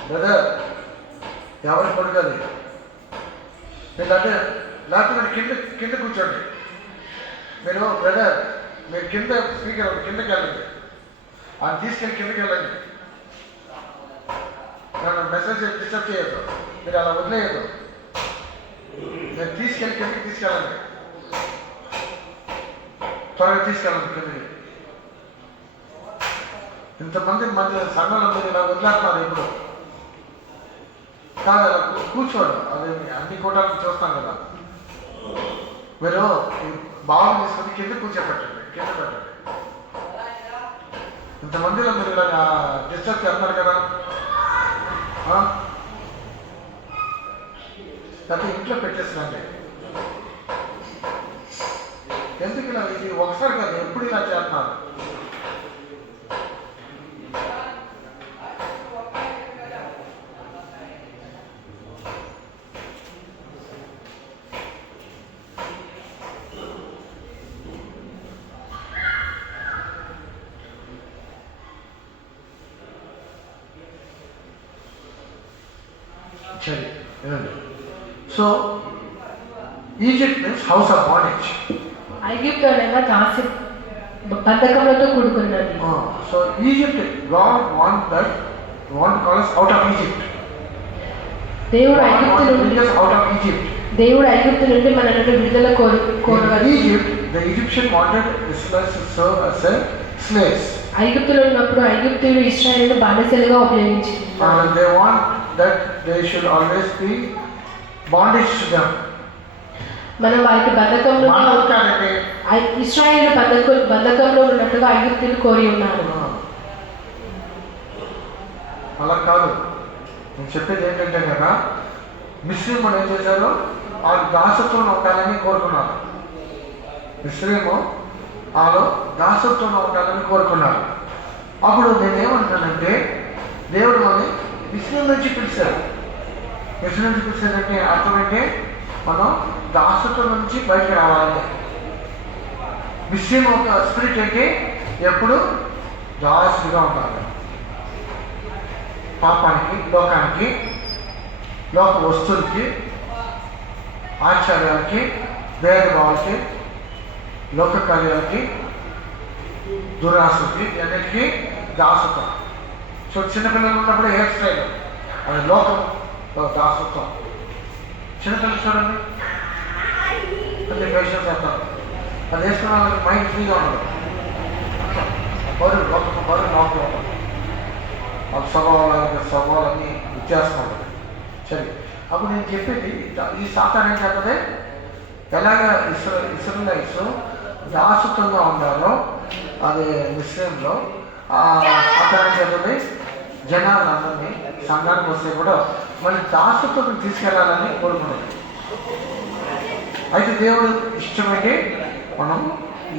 బ్రదర్, ఎవరి కొడుకది లేదంటే మీరు కింద కూర్చోండి. మీరు బ్రదర్ మీరు కింద స్పీకర్ కిందకి వెళ్ళండి, అది తీసుకెళ్ళి కిందకి వెళ్ళండి. నన్ను మెసేజ్ డిస్టర్బ్ చేయొద్దు, మీరు అలా వదిలేయద్దు. నేను తీసుకెళ్ళి కిందకి తీసుకెళ్ళండి, త్వరగా తీసుకెళ్ళండి కిందకి. ఇంతమంది సంఘంలో మీరు ఇలా వదిలేస్తున్నారు. ఇప్పుడు కాదు అలా కూర్చోండి, అదే అన్ని కూటాలను చూస్తాం కదా. మీరు బాగా తీసుకొని కింద కూర్చోపెట్టండి, కింద పెట్టండి. ఇంతమందిలో మీరు ఇలా డిస్టర్బ్ చేస్తున్నారు కదా. అయితే ఇంట్లో పెట్టేసినండి. ఎందుకు ఇలా ఇది ఒకసారి కాదు, ఎప్పుడు ఇలా చేస్తున్నారు. సరే వినండి. So Egypt means house of bondage. ఐగుప్తు అనగా దాసి బంధకములతో కూడుకున్నది. So Egypt God want to call us out of Egypt. దేవుడు ఐగుప్తు నుండి అవుట్ ఆఫ్ ఈజిప్ట్. దేవుడు ఐగుప్తు నుండి మనల్ని విడుదల కోరగలడు. Egypt the Egyptian wanted Israels to serve as a slaves. ఐగుప్తులో ఉన్నప్పుడు ఐగుప్తీయులు ఇశ్రాయేలును బానిసలుగా ఉపయోగించారు. They want that they should always be bondage to them. మనం వారికి బంధకంలో మానవుతారంటే ఇశ్రాయేలు బంధకంలో ఉన్నట్టుగా ఐగుప్తులు కోరి ఉన్నారు. అలా కాదు. నేను చెప్పేది ఏంటంటే కదా, మిస్రీములు ఏం చేశారు, వాళ్ళు దాసత్వం ఉండాలని కోరుకున్నారు. మిస్రీము వాళ్ళు దాసత్వం ఉండాలని కోరుకున్నారు. అప్పుడు నేనేమంటానంటే దేవుడు అని మిస్రీం నుంచి పిలిచారు. మిస్రీం నుంచి పిలిచారంటే అర్థం అంటే మనం దాసత్వం నుంచి బయటకు రావాలి. మిస్రీం ఒక స్పిరిట్ అయితే ఎప్పుడు దాసుగా ఉండాలి. పాపానికి, లోకానికి, లోక వస్తువులకి, ఆచార్యాలకి, భేదభావాలకి, లోక కార్యాలకి, దురాశకి, అన్నిటికీ దాసత్వం. సో చిన్నపిల్లలు ఉన్నప్పుడు హెయిర్ స్టైల్ అది లోకం దాసత్వం. చిన్నపిల్లలు చూడండి కొంచెం వేషం చేస్తారు. అది వేసుకున్న వాళ్ళకి మైండ్ ఫ్రీగా ఉండదు. బరువు లోకం బరువు లోకం ఉండదు. వాళ్ళ స్వభావాలన్నీ వ్యత్యాసం ఉండదు. సరే, అప్పుడు నేను చెప్పేది ఈ సాతాన్ ఏం చెప్పదే ఎలాగ ఇస్రాయేలీయులు దాసత్వంగా ఉన్నారో అది మిస్రీంలో సాతాన్ చెప్పండి జనాలందరినీ సంఘానికి వస్తే కూడా మళ్ళీ దాసత్వం తీసుకెళ్లాలని కోరుకునేది. అయితే దేవుడు ఇష్టమైతే మనం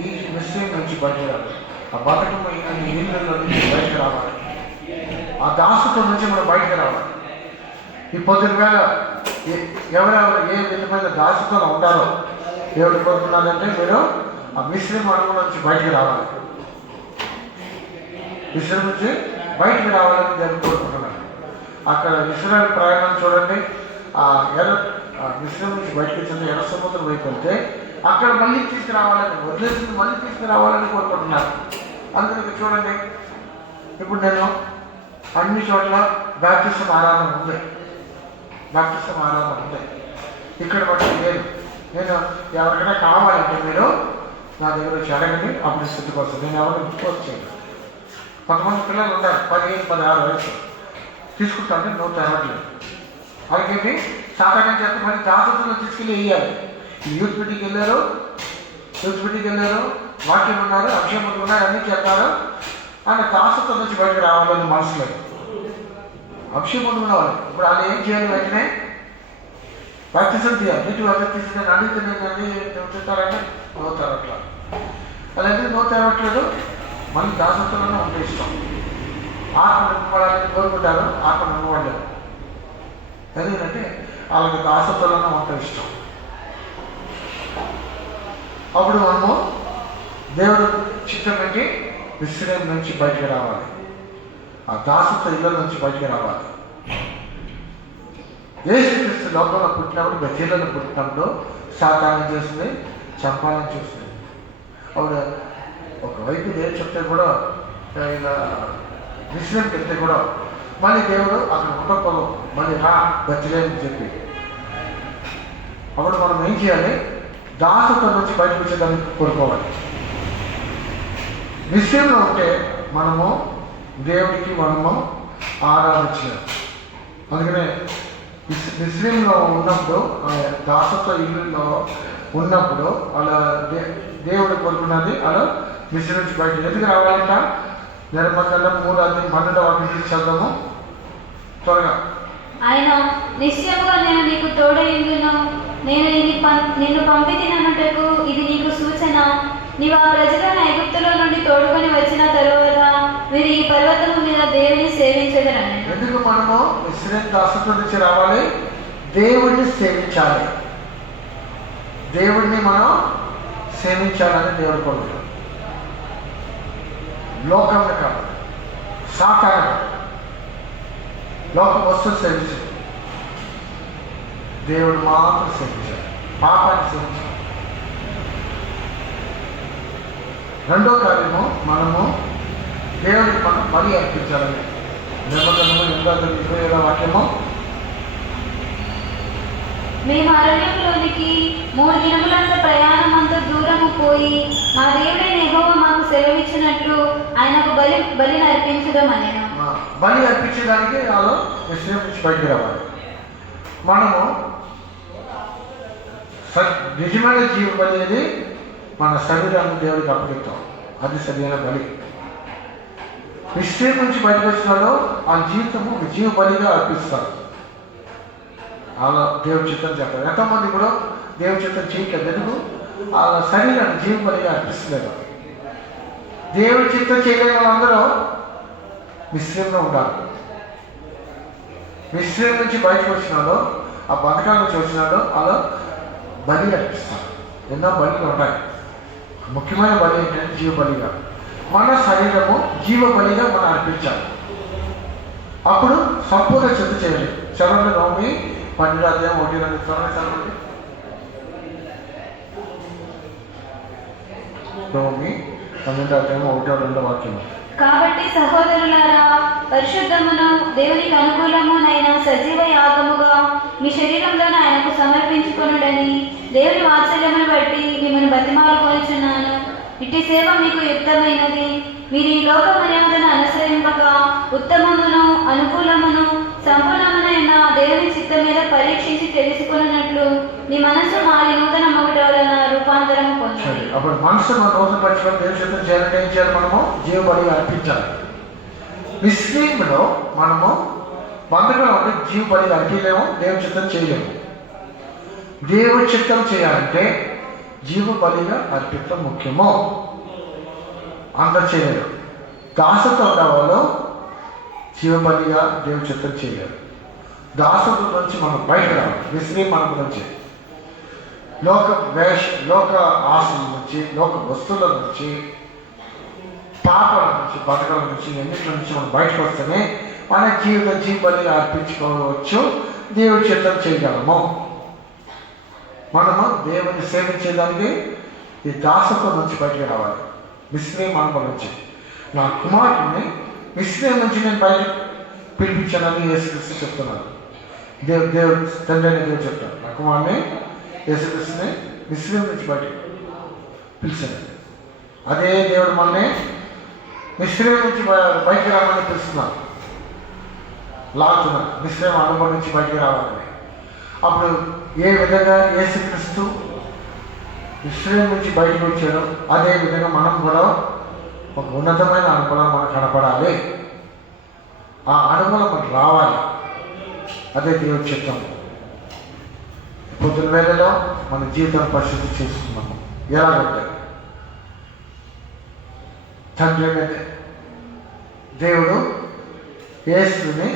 ఈ మిస్రీం నుంచి బయటకు రావాలి. ఆ బతకం ఇళ్ళలో నుంచి బయటకు రావాలి. ఆ దాసత్వం నుంచి మనం బయటకు రావాలి. ఈ పొద్దున వేళ ఎవరెవరు ఏ విధమైన దాసత్వం ఉంటారో దేవుడు కోరుకున్నారంటే మీరు ఆ మిశ్రమ అడుగుల నుంచి బయటకు రావాలి. మిశ్రమ నుంచి బయటకు రావాలని దేవుడు కోరుకుంటున్నాను. అక్కడ ఇశ్రాయేలు ప్రయాణం చూడండి. మిశ్రమ నుంచి బయటకు వచ్చిన ఎర్ర సముద్రం వైపు వెళ్తే అక్కడ మళ్ళీ తీసుకురావాలని, వదిలేసింది మళ్ళీ తీసుకురావాలని కోరుకుంటున్నారు. అందుకని చూడండి, ఇప్పుడు నేను అన్ని చోట్ల బాప్టిజం ఆరాధన ఉంది. బాప్టిజం ఆరాధన ఉంది. ఇక్కడ మటుకు లేదు. నేను ఎవరికైనా కావాలంటే మీరు నా దగ్గర వచ్చి అడగండి, అప్పుడు సిద్ధపరుస్తాను. నేను ఎవరిని గుర్తుకొచ్చి చేయను. కొంతమంది పిల్లలు ఉన్నారు 15-16 వయసు తీసుకుంటాను, నువ్వు తెరవట్లేదు. వాళ్ళకేంటి సాధారణ చేత మరి దాసత్వంలో తీసుకెళ్ళి వేయాలి. యూత్ మీటింగ్కి వెళ్ళారు, వాక్యం ఉన్నారు, అభిషేకం ఉన్నారు, అన్నీ చెప్పారు. ఆయన దాసత్వం నుంచి బయటకు రావాలని మనసులో అభిషేకం ఉన్నవాళ్ళు. ఇప్పుడు వాళ్ళు ఏం చేయాలి? వెంటనే బాప్టిజం తీయాలి. నీటి వల్ల తీసుకుని అడిగితే నేను అన్ని చెప్తారంటే నోతారు. అట్లా అలాగే నోతారట్లేదు. మళ్ళీ దాసత్వంలోనే ఉంటే ఇష్టం. ఆత్మ నింపడాలని కోరుకుంటారు, ఆత్మ నింపబడలేదు. ఎందుకంటే వాళ్ళకి దాసత్వంలోనే ఉంటే ఇష్టం. అప్పుడు మనము దేవుడు చిత్తం పెట్టి విశ్రాంతి నుంచి బయటకు రావాలి. ఆ దాసత్వ ఇళ్ళ నుంచి బయటకు రావాలి. యేసుక్రీస్తు లోకంలో పుట్టినప్పుడు, బెతేలులో పుట్టినప్పుడు సాతాను చేస్తుంది, చంపాలని చూస్తుంది. అప్పుడు ఒకవైపు దేవుడు చెప్తే కూడా ఇలా విశ్రాంతికి వెళ్తే కూడా మళ్ళీ దేవుడు అక్కడ ఉండకపోదు, మళ్ళీ రా బెతేలని చెప్పి అప్పుడు మనం ఏం చేయాలి? దాసత్వం నుంచి బయటకు వచ్చేదానికి కోరుకోవాలి. విషయంలో ఉంటే మనము దేవుడికి మనము ఆరాధించాలి. అందుకనే ముస్లింలో ఉన్నప్పుడు, దాసత్వ ఇల్లులో ఉన్నప్పుడు అలా దేవుడు కోరుకున్నది అలా మిస్రి నుంచి బయట ఎందుకు రావాలంట? నిర్మకాండం 3:12 వాక్యం చదువుదాము త్వరగా. ఆయన నిశ్చయముగా నేను నీకు తోడైందును, నేను నిన్ను పంపితిననుటకు ఇది నీకు సూచన. నీవు ఆ ప్రజలను ఐగుప్తులో నుండి తోడుకొని వచ్చిన తరువాత మీరు ఈ పర్వతము మీద దేవుని సేవించదరని. ఎందుకు మనము ఇశ్రాయేలు దాసత్వం నుంచి రావాలి? దేవుడిని సేవించాలి. దేవుడిని మనం సేవించాలని దేవుడు కోరుకుంటాడు. లోకంలో కాదు, సాతాను లోక వస్తువు సేవించదు. దేవుడు మాత్రం సేవించాడు, పాపాన్ని సేవించాడు. రెండో కార్యము, మనము దేవుడికి మనం బలి అర్పించాలని. నిబంధనలు 27వ వాక్యము, మేము అరణ్యంలోనికి 3 దినములంత ప్రయాణమంత దూరము పోయి మా దేవుడైన యెహోవా మాకు సెలవిచ్చినట్లు ఆయనకు బలిని అర్పించుదామనెను. బలి అర్పించడానికి వాళ్ళు విషయం నుంచి బయటికి రావాలి. మనము నిజమైన జీవ బలి అనేది మన శరీరాన్ని దేవుడికి అప్పగిస్తాం, అది సరైన బలి. విషయం నుంచి బయటకు వచ్చినాడో ఆ జీవితము జీవ బలిగా అర్పిస్తారు. అలా దేవుడి చిత్తం చేస్తారు. ఎంతమంది కూడా దేవుడి చిత్తం చేయట్లేదు, ఎందుకు? వాళ్ళ శరీరాన్ని జీవ బలిగా అర్పిస్తలేదు. దేవుడి చిత్తం చేయలేని వాళ్ళందరూ మిశ్రమంలో ఉండాలి. మిశ్రమం నుంచి బయటకు వచ్చినాడో, ఆ బతకాల నుంచి వచ్చినాడో అలా బలి అర్పిస్తారు. ఎన్నో బలిలు ఉంటాయి. ముఖ్యమైన బలి ఏంటంటే జీవ బలిగా. మన శరీరము జీవ బలిగా మనం అర్పించాలి. అప్పుడు సంపూర్ణ చిత్త చేయాలి. చదవండి నవమి 12:1-2 చదవండి. నవమి 12:1-2 వాక్యం. కాబట్టి సహోదరులారా, పరిశుద్ధమును దేవునికి అనుకూలమునైన సజీవ యాగముగా మీ శరీరంలోని ఆయనకు సమర్పించుకొనుడని దేవుని వాత్సల్యమును బట్టి మిమ్మల్ని బతిమాలుకొనుచున్నాను. ఇట్టి సేవ మీకు యుక్తమైనది. మీరు ఈ లోక మర్యాదను అనుసరింపక ఉత్తమమును అనుకూలమును సంపూర్ణమునైన దేవుని చిత్తం మీద పరీక్షించి తెలుసుకున్నట్లు మీ మనసు మారి నూతన మొగట వలన రూపాంతరము పొందాలి. అప్పుడు మనసు మన నూతన పరచుకొని దేవుని చిత్తం చేయాలంటే ఏం చేయాలి? మనము జీవ బలిగా అర్పించాలి. నిశ్చయంలో మనము బంధకంలో ఉంటే జీవ బలిగా అర్పించలేము, దేవుని చిత్తం చేయలేము. దేవుడి చిత్తం చేయాలంటే జీవ బలిగా అర్పించడం ముఖ్యము. అందరు చేయలేరు. దాసత్వం ఉండవాళ్ళు జీవ బలిగా దేవుడి చిత్తం చేయలేరు. దాసత్వం నుంచి మనం బయట రావాలి. విసిరి మన నుంచి లోక ఆశల నుంచి, లోక వస్తువుల నుంచి, పాపాల నుంచి, బతకల నుంచి, ఎన్నిటి నుంచి మనం బయటకు వస్తేనే మన జీవ బలిగా అర్పించుకోవచ్చు, దేవుడి చిత్తం చేయగలము. మనము దేవుని సేవించేదానికి ఈ దాసత్వం నుంచి బయటకు రావాలి. మిశ్రమ అనుభవం నుంచి. నా కుమారుడిని మిశ్రమ నుంచి నేను బయట పిలిపించానని యేసుక్రీస్తు చెప్తున్నాను. దేవుడు తండ్రి అని దేవుడు చెప్తాను. నా కుమారుని యేసుక్రీస్తుని మిశ్రమ నుంచి బయట పిలిచాను. అదే దేవుడు మనల్ని మిశ్రమ నుంచి బయటకు రావాలని పిలుస్తున్నాను, లాగుతున్నాను. మిశ్రమ అనుభవం నుంచి బయటకు రావాలని. అప్పుడు ఏ విధంగా యేసుక్రీస్తు ఇశ్రాయేలు నుంచి బయటకు వచ్చాడు, అదే విధంగా మనం కూడా ఒక ఉన్నతమైన అనుభవం మనకు కనపడాలి. ఆ అనుభవం మనకు రావాలి. అదే దేవుడి చిత్తం. పొద్దున వేళలో మన జీవితాన్ని పరిశుద్ధి చేసుకున్నాము. ఎలాగంటే తండ్రి దేవుడు యేసుని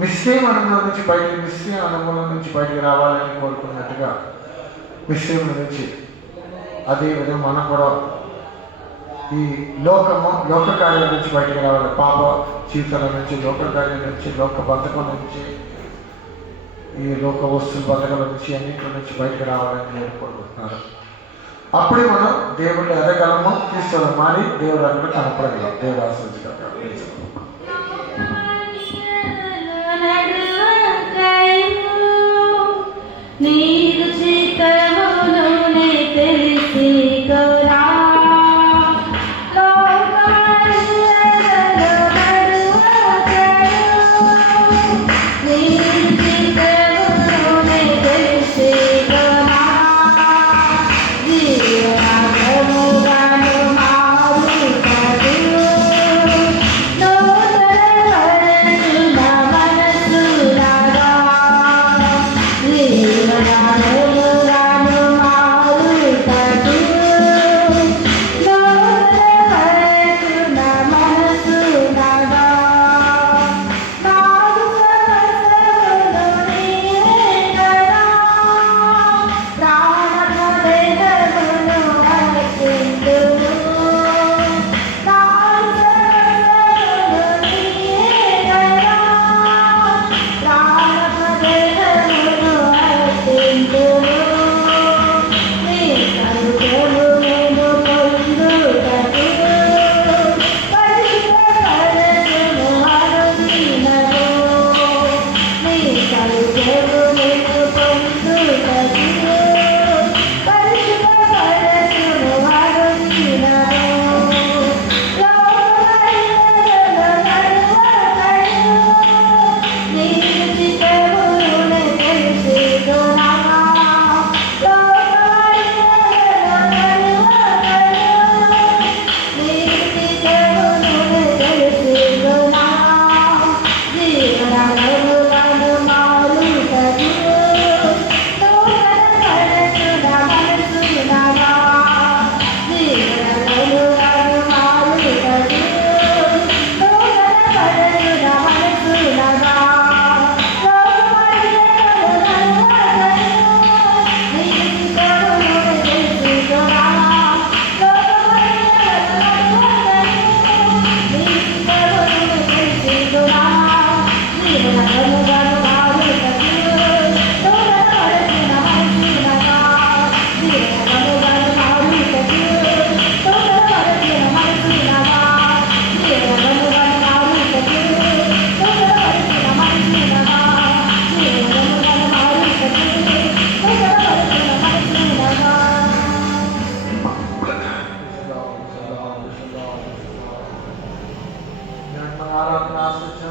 మిశ్రమ అనుభవం నుంచి బయటికి రావాలని కోరుకున్నట్టుగా మిశ్రమ నుంచి అదే విధంగా మనం కూడా ఈ లోక కార్యాల నుంచి బయటికి రావాలి. పాప జీవితాల నుంచి, లోక కార్యాల నుంచి, లోక బతకం నుంచి, ఈ లోక వస్తువుల బతకల నుంచి, అన్నింటి నుంచి బయటికి రావాలని నేను కోరుకుంటున్నాను. అప్పుడే మనం దేవుడిని ఎదగలము, క్రీస్తువులు మారి దేవుడు అక్కడ కనపడగలం. దేవుడు ఆశ్రయించగలరు. నీరు చిత్తమును నే తెలిసి కరా Yeah.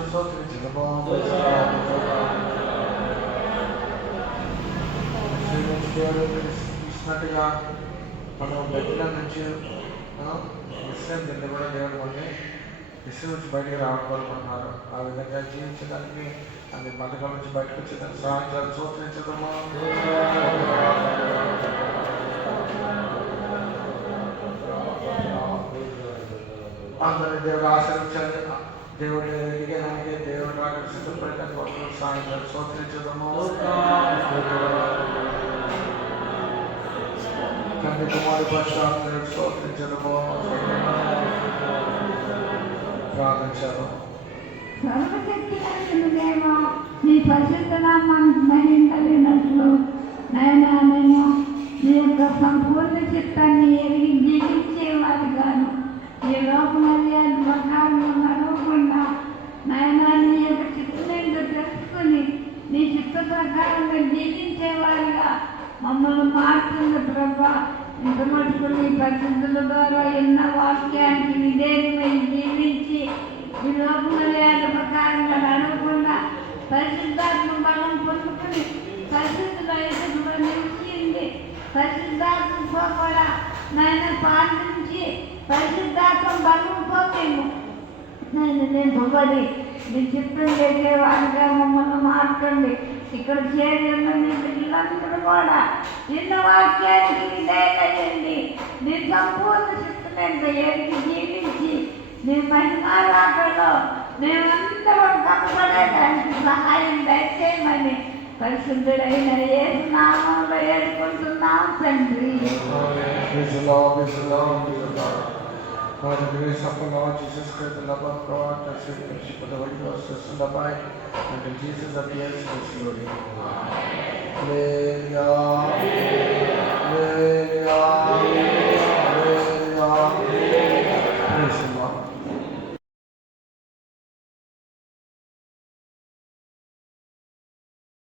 స్తోత్రించుదము. దేవుడు ఇచ్చినట్టుగా మనం బెడ్ల నుంచి విశ్రాంతి తిండి కూడా దేవుడు మనకి విశ్రం నుంచి బయటికి రావాలనుకుంటున్నారు. ఆ విధంగా జీవించడానికి అది బంధకాల నుంచి బయటకు వచ్చేదానికి సహాయం చేయాలి. స్తోత్రించుదము. అందరినీ దేవుడు ఆశ్రయించాలి. దేవుడు ఎదిగడానికి దేవుడు రాక సిద్ధపడటానికి ఒకరు సహాయం చేయాలి. స్తోత్రించుదము. తండ్రి కుమారి పశ్చాత్తలకు స్తోత్రించడము. ప్రార్థించారు. సర్వశక్తిదేవా, నీ పరిశుద్ధ నామానికి మహిమ కలిగినట్లు నాయనా నేను నీ యొక్క సంపూర్ణ చిత్తాన్ని ఎరిగి జీవించేవారిగాను ఈ లోకమర్యాద ప్రకారంలో నడవకుండా నాయనా నీ యొక్క చిత్తమేంటో తెలుసుకుని నీ చిత్త ప్రకారంగా జీవించేవారిగా మమ్మల్ని మార్చుంది ప్రభా. ఇంత మటుకు నీ పరిశుద్ధుల ద్వారా ఎన్న వాక్యానికి విధేయమై జీవించి ఈ లోకమర్యాద ప్రకారంగా నడవకుండా పరిశుద్ధాత్మ బలం పొందుకుని పరిశుద్ధుల ఎదుగులో నిలిచింది. పరిశుద్ధాత్మతో కూడా నాయన పాటించి పరిశుద్ధాత్మ బలం పొందేము. నేను పొగడి మీ చిత్తం చేసేవాడిగా మమ్మల్ని మార్చండి. ఇక్కడ చేరిన మీ పిల్లలందరూ కూడా చిన్న వాక్యానికి విధేయులయ్యండి. మీ సంపూర్ణ చిత్తమేంటో ఎరిగి జీవించి మీ మహిమారాటలో మేమందరం కనపడేదానికి సహాయం దయచేయమని పరిశుద్ధుడైన యేసు నామంలో వేడుకుంటున్నాం తండ్రి. For the grace of the Lord Jesus Christ, the love of God, the sweet fellowship of the Holy Ghost, rest and abide until Jesus appears in His glory. Hallelujah. Hallelujah.